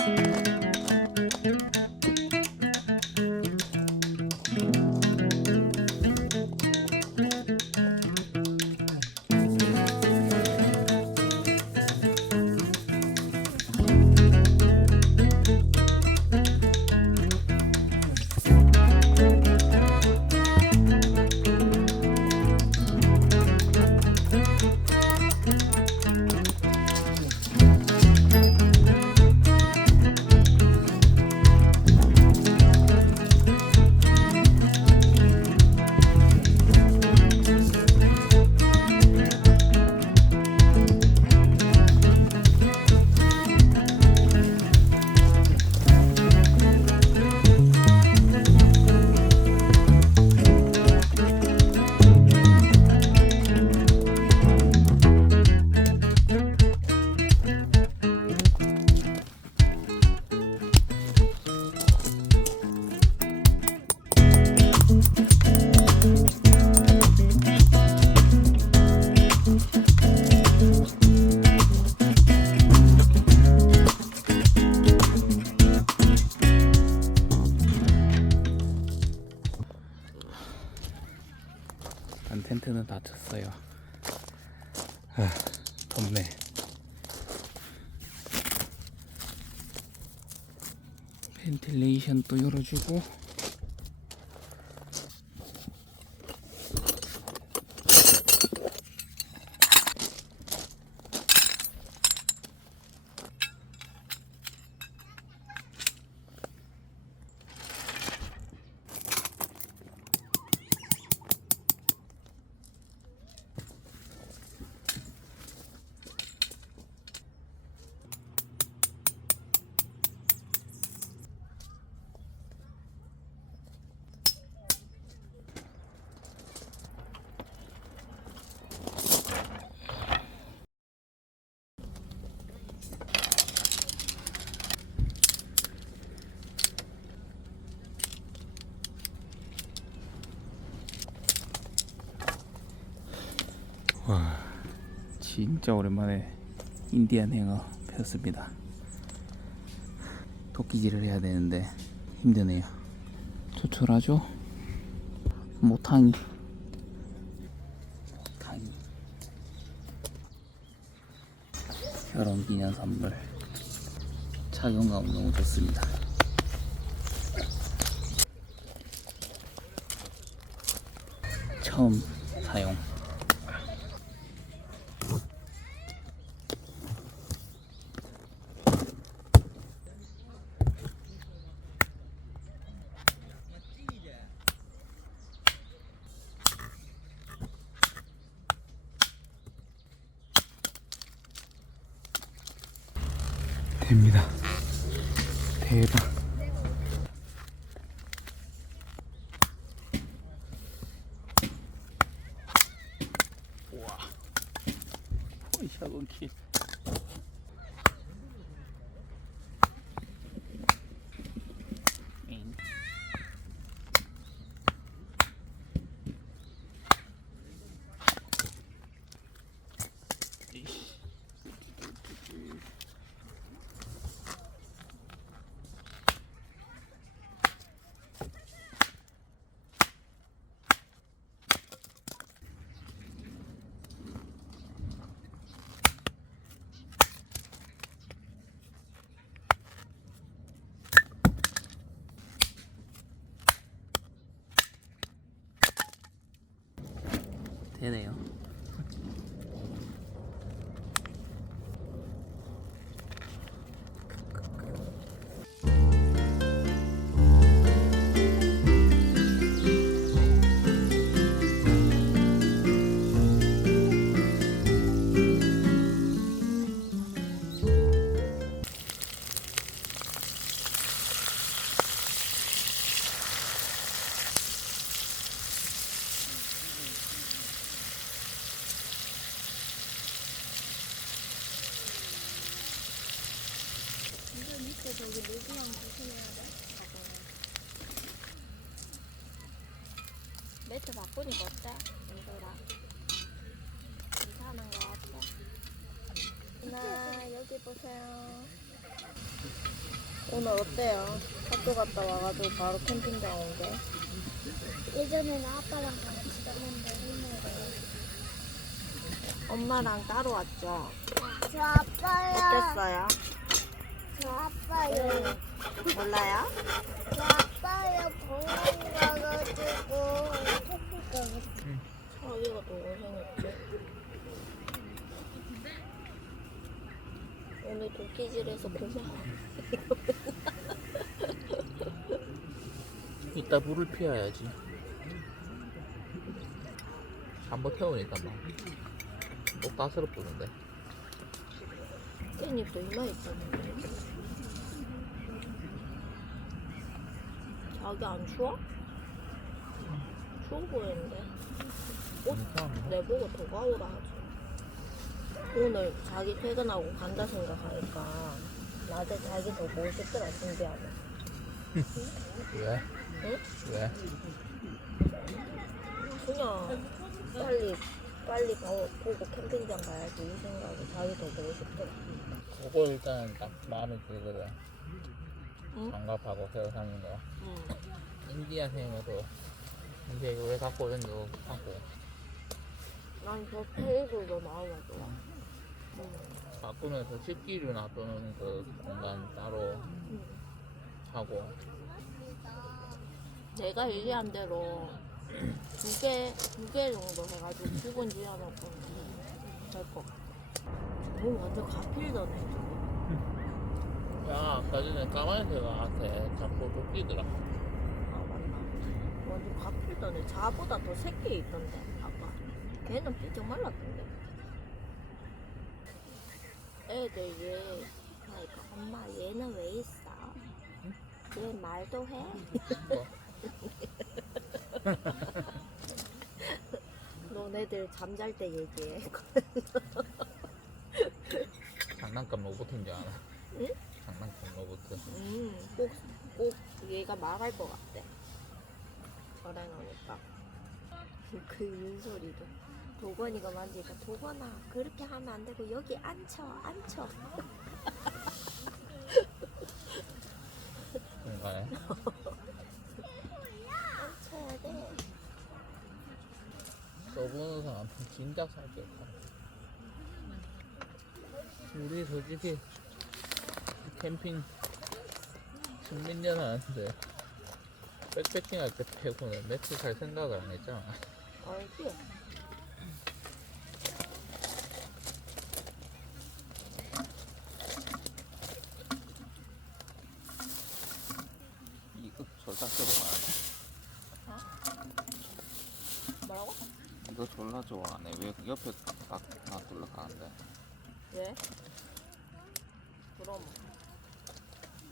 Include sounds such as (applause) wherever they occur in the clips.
일 아, 덥네. 벤틸레이션 또 열어주고. 와, 진짜 오랜만에 인디안 행어 폈습니다. 도끼질을 해야 되는데 힘드네요. 조촐하죠? 모탕이. 모탕이. 결혼 기념 선물. 착용감 너무 좋습니다. 처음 사용. 어이, 되네요. 밑에 저기 노즈랑 조심해야 돼. 매트 바꾸니까 어때? 얘들아. 괜찮은 거 같아? 나 여기 보세요. 오늘 어때요? 학교 갔다 와가지고 바로 캠핑장 온 게? 예전에는 아빠랑 같이 갔는데 오늘은 엄마랑 따로 왔죠? 저 아빠요. 어땠어요? 저 아빠요. 몰라요? 저 아빠요 공원 가가지고 자기가 더 고생했지. 오늘 도끼질해서 고마워. 이따 물을 피워야지. 한번 태우니까 막 똑따스럽 부는데 깻잎도 이마 있었는데. 자기 안 추워? 추워 보이는데. 옷 내보고 더 가오라 하지. 오늘 자기 퇴근하고 간다 생각하니까 낮에 자기 더 보고 싶더라 준비하면. 왜? 응? 왜? 그냥 빨리 빨리 가 보고 캠핑장 가야지 이 생각에 자기 더 보고 싶더라. 그거 일단 딱 마음에 들거든 응? 장갑하고 새로 사는 거 응. 인디아 생에도 근데 이거 왜 갖고 오는지 하고 난저 테이블도 마음에 들어. 응. 바꾸면서 식기류 놔두는 그 공간 따로 응. 하고 내가 얘기한 대로 두 개, 두 개 정도 해가지고 부분 지어놓고 될것 같아. 저거 완전 가필더네, 저거. 야 아까 전에 까만새가 나한테 자꾸 도끼더라 아, 맞나? 완전 가필더네. 자보다 더 새끼 있던데, 아까. 걔는 삐쩍 말랐던데. 애들 얘, 그러니까 엄마 얘는 왜 있어? 얘 말도 해? 뭐? (laughs) 너네들 잠잘 때 얘기해. 장난감 로봇인 줄 알아 응? 장난감 로봇 음, 꼭, 꼭 얘가 말할 것 같대. 저래 놓으니까. 그 윤소리도. 도건이가 만지니까, 도건아, 그렇게 하면 안 되고, 여기 앉혀, 앉혀. 중간에 앉혀야 돼. 써보는 사람은 진작 살겠다 우리 솔직히 캠핑 년 하는데 백패킹 할 때 빼고는 며칠 살 생각을 안 했잖아 알지? 이거 졸라 좋아하네. 뭐라고? 이거 졸라 좋아하네. 왜 옆에 딱 놔둘러 가는데? 왜? 그럼,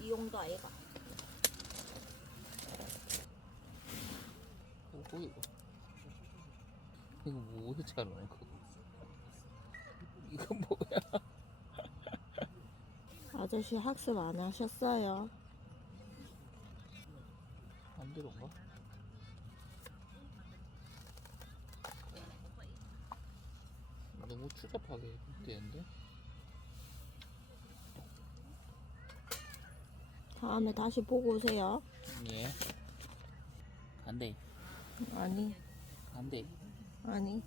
이 용도 아이가. 뭐고 이거 이거 뭐해 자르는 거 이거 뭐야 아저씨 학습 안 하셨어요? 반대로인가? 너무 추잡하게 되는데 다음에 다시 보고 오세요. 예 간대 아니, 간대 아니,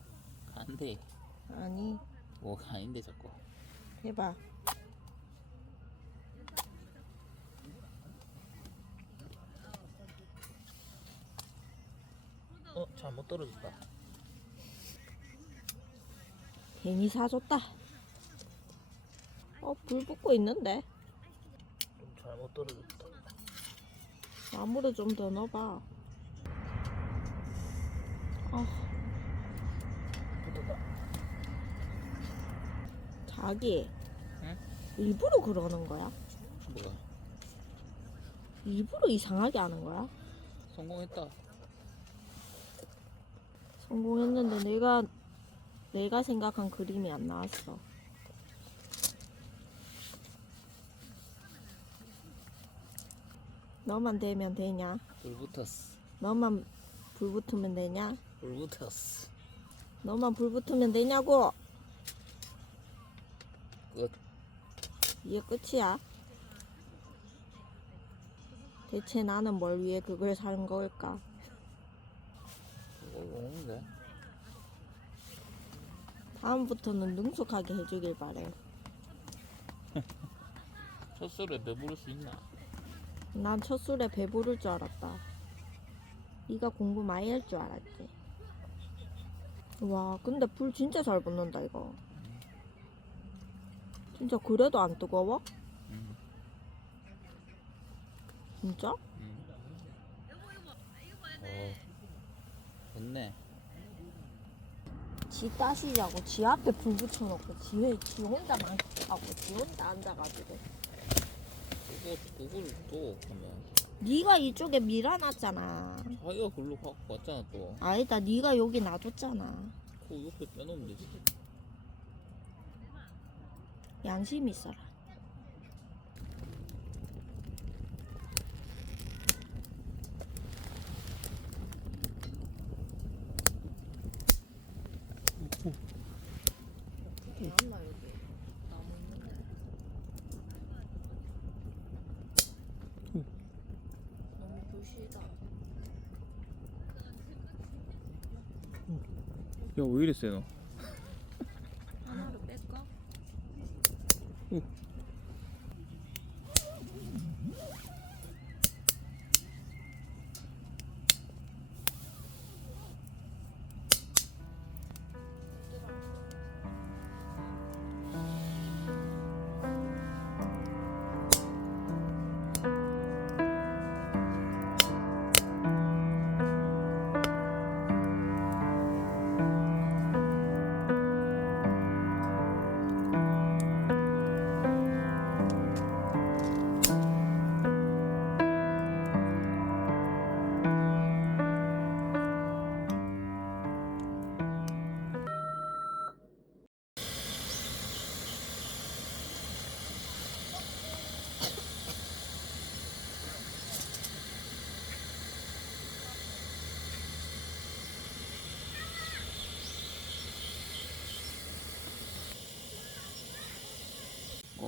간대 아니. 뭐가 아닌데 자꾸 해봐. 어 잘못 떨어졌다 괜히 사줬다. 어, 불 붙고 있는데. 좀 잘못 떨어졌다 나무를 좀 더 넣어봐. 아, 자기. 응? 일부러 그러는 거야? 뭐야 일부러 이상하게 하는 거야? 성공했다 성공했는데 내가 내가 생각한 그림이 안 나왔어. 너만 되면 되냐? 불 붙었어 너만 불 붙으면 되냐? 불 붙었어 너만 불 붙으면 되냐고? 끝 이게 끝이야? 대체 나는 뭘 위해 그걸 사는 걸까? 오는데 다음부터는 능숙하게 해주길 바래. (laughs) 첫 술에 배부를 수 있나? 난 첫 술에 배부를 줄 알았다. 네가 공부 많이 할 줄 알았지. 와, 근데 불 진짜 잘 붙는다 이거. 진짜 그래도 안 뜨거워? 응. 진짜? 응. 어. 좋네. 지 따시자고 지 앞에 불 붙여놓고 지, 지 혼자 만 하고 지 혼자 앉아가지고. 그거 그걸 또 그러면 네가 이쪽에 밀어놨잖아. 자기가 글로 갖고 왔잖아 또. 아니다, 네가 여기 놔뒀잖아. 그 옆에 빼놓으면 되지. 양심 있어라. 왜 이랬어요 너? 하나로 뺄까? 오.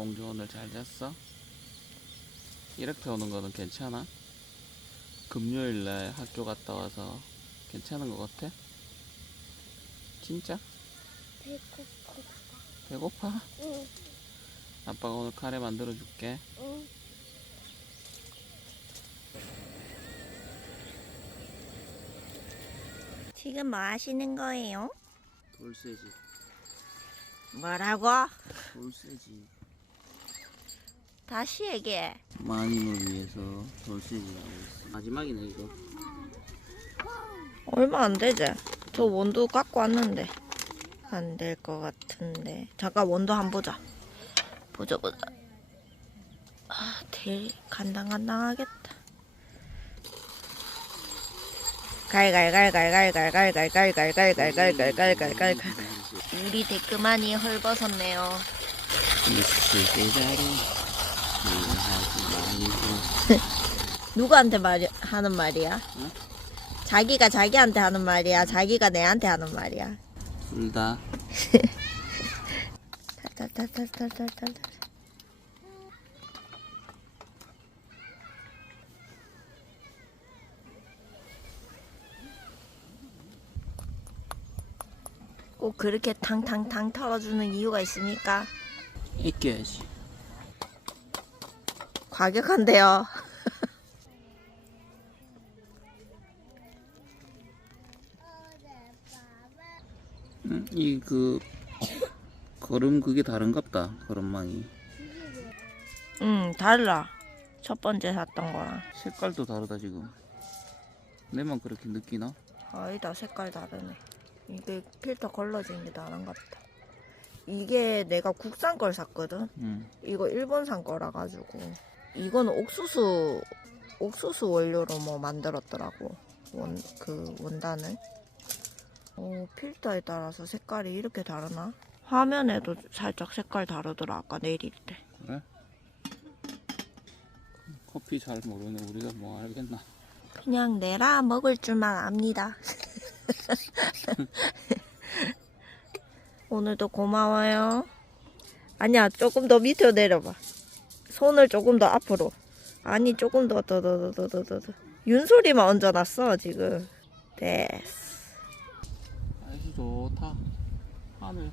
공주 오늘 잘 잤어? 이렇게 오는 거는 괜찮아? 금요일 날 학교 갔다 와서 괜찮은 것 같아? 진짜? 배고파. 배고파? 응, 아빠가 오늘 카레 만들어 줄게. 응. 지금 뭐 하시는 거예요? 돌쇠지. 뭐라고? 돌쇠지. 다시 얘기해. 마님을 위해서 돌쇠지 하고 있어. 마지막이네 이거. 얼마 안 되지? 저 원두 갖고 왔는데 안 될 것 같은데 잠깐 원두 한번 보자 보자 보자 아, 될 간당간당하겠다 갈갈갈갈갈갈갈갈갈갈갈갈갈갈갈갈 우리 데크만이 헐벗었네요 미스 제자리. 말고. 누구한테 말 하는 말이야? 응? 자기가 자기한테 하는 말이야 자기가 내한테 하는 말이야 둘 다. 탈탈탈탈탈탈탈 꼭 그렇게 탕탕탕 털어주는 이유가 있습니까? 익혀야지. 과격한데요. 응, (laughs) 이그 걸음 그게 다른갑다. 걸음망이. 응, 달라. 첫 번째 샀던 거랑. 색깔도 다르다 지금. 내만 그렇게 느끼나? 아니다, 색깔 다르네. 이게 필터 걸러진 게 다른 것 같다. 이게 내가 국산 걸 샀거든. 응. 이거 일본산 거라 가지고 이거는 옥수수 옥수수 원료로 뭐 만들었더라고. 원 그 원단을. 어 필터에 따라서 색깔이 이렇게 다르나? 화면에도 살짝 색깔 다르더라 아까 내릴 때. 그래? 커피 잘 모르네. 우리가 뭐 알겠나? 그냥 내라 먹을 줄만 압니다. (laughs) (laughs) 오늘도 고마워요. 아니야 조금 더 밑으로 내려봐 손을 조금 더 앞으로 아니 조금 더더 더 더 더 더 더. 윤소리만 얹어놨어 지금. 됐어. 날씨 좋다. 하늘.